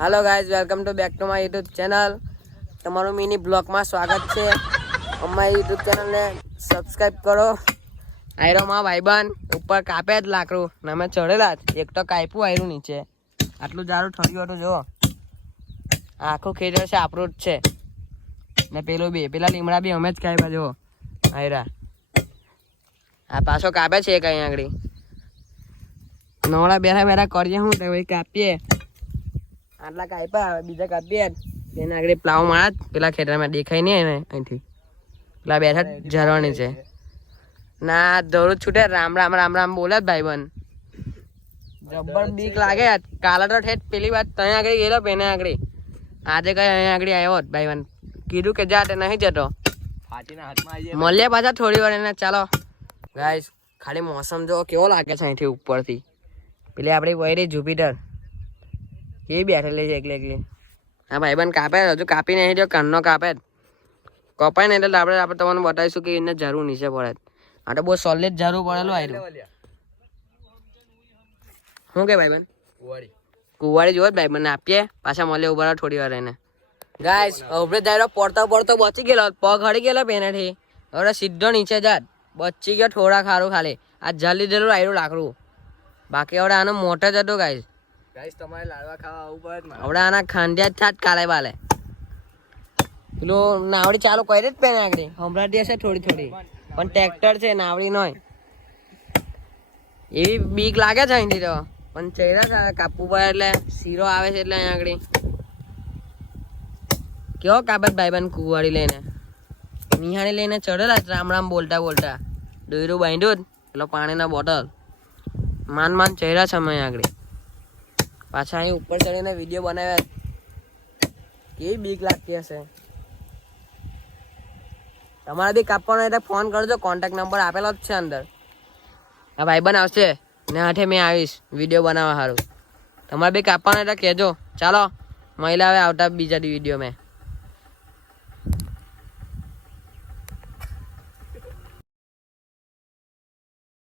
Hello guys, welcome to back to my YouTube channel. તમારું mini બ્લોગમાં સ્વાગત છે। અમારી યુટ્યુબ ચેનલને સબસ્ક્રાઇબ કરો। આયરોમાં ભાઈબંધ ઉપર કાપે જ લાકડું ને અમે ચડેલા જ એક તો કાપ્યું આયરું નીચે આટલું જારું ઠર્યું હતું જો આખું ખેતર છે આપણું જ છે ને પેલું બી પેલા લીમડા બી અમે જ કાપ્યા જો આયરા આ પાછો કાપે છે એક અહીં આગળ નવડા બેઠા બેઠા કરીએ હું તો કાપીએ આટલા કાપ્યા બીજા કાપીએ તેને આગળ પ્લાવ મારા પેલા ખેતરમાં દેખાય નહીં ને અહીંથી પેલા બેઠા ઝરવાની છે ના દોરું છૂટે રામ રામ રામ રામ બોલે જ ભાઈબંધ જબ્બર બીક લાગે કાલે તો ઠેઠ પેલી વાત ત્યાં આગળ ગયેલો પેને આગળ આજે કઈ અહીંયા આગળ આવ્યો ભાઈબંધ કીધું કે જા નહીં જતો મળીએ પાછા થોડી વાર એને ચાલો ગાઈસ ખાલી મોસમ જો કેવો લાગે છે અહીંથી ઉપરથી પેલી આપણી વયરી જુપિટર એ બેઠેલી છે એકલી એકલી હા ભાઈબંધ કાપે હજુ કાપી નહીં જો કાનનો કાપે કપાય ને એટલે આપણે તમને બતાવીશું કે એને જરૂર નીચે પડે આ તો બહુ સોલિડ જરૂર પડેલું આવ્યું શું કે ભાઈબંધ કુવાડી જોવો ભાઈબંધ આપીએ પાછા મળીએ ઉભા થોડી વાર એને ગાઈસ હવે જાય પડતો પડતો બચી ગયેલો પગ હળી ગયેલો પેનેથી હવે સીધો નીચે જાત બચી ગયો થોડા ખારું ખાલી આ જલ્દી જલ્દી આવ્યું લાકડું બાકી હવે આનો મોટો જ હતો ગાઈસ તમારે લાડવા ખાવા આવવું પડે હવે આના ખાંડિયા જ થાત કાલે બાલે પેલું નાવડી ચાલુ કરી જ પેને આગળ હમણાં દેશે થોડી થોડી પણ ટ્રેક્ટર છે નાવડી નોય એવી બીક લાગે છે અહીંથી તો પણ ચહેરા કાપવું પડે એટલે શીરો આવે છે એટલે અહીંયા આગળ કેવો કાબત ભાઈબંધ કુવાડી લઈને નિહાળી લઈને ચડેલા રામ રામ બોલતા બોલતા દોયરું બાંધ્યું પેલો પાણીના બોટલ માન ચહેરા છે અમે આગળ પાછા અહીં ઉપર ચડીને વિડીયો બનાવ્યા કેવી બીક લાગતી હશે તમારે બી કાપવાનો એટલે ફોન કરજો કોન્ટેક્ટ નંબર આપેલો જ છે અંદર આ ભાઈબંધ આવશે ને હાથે મેં આવીશ વિડીયો બનાવવા સારું તમારે બી કાપવાનો એટલે કહેજો ચાલો મહિલા આવે આવતા બીજા વિડીયો મેં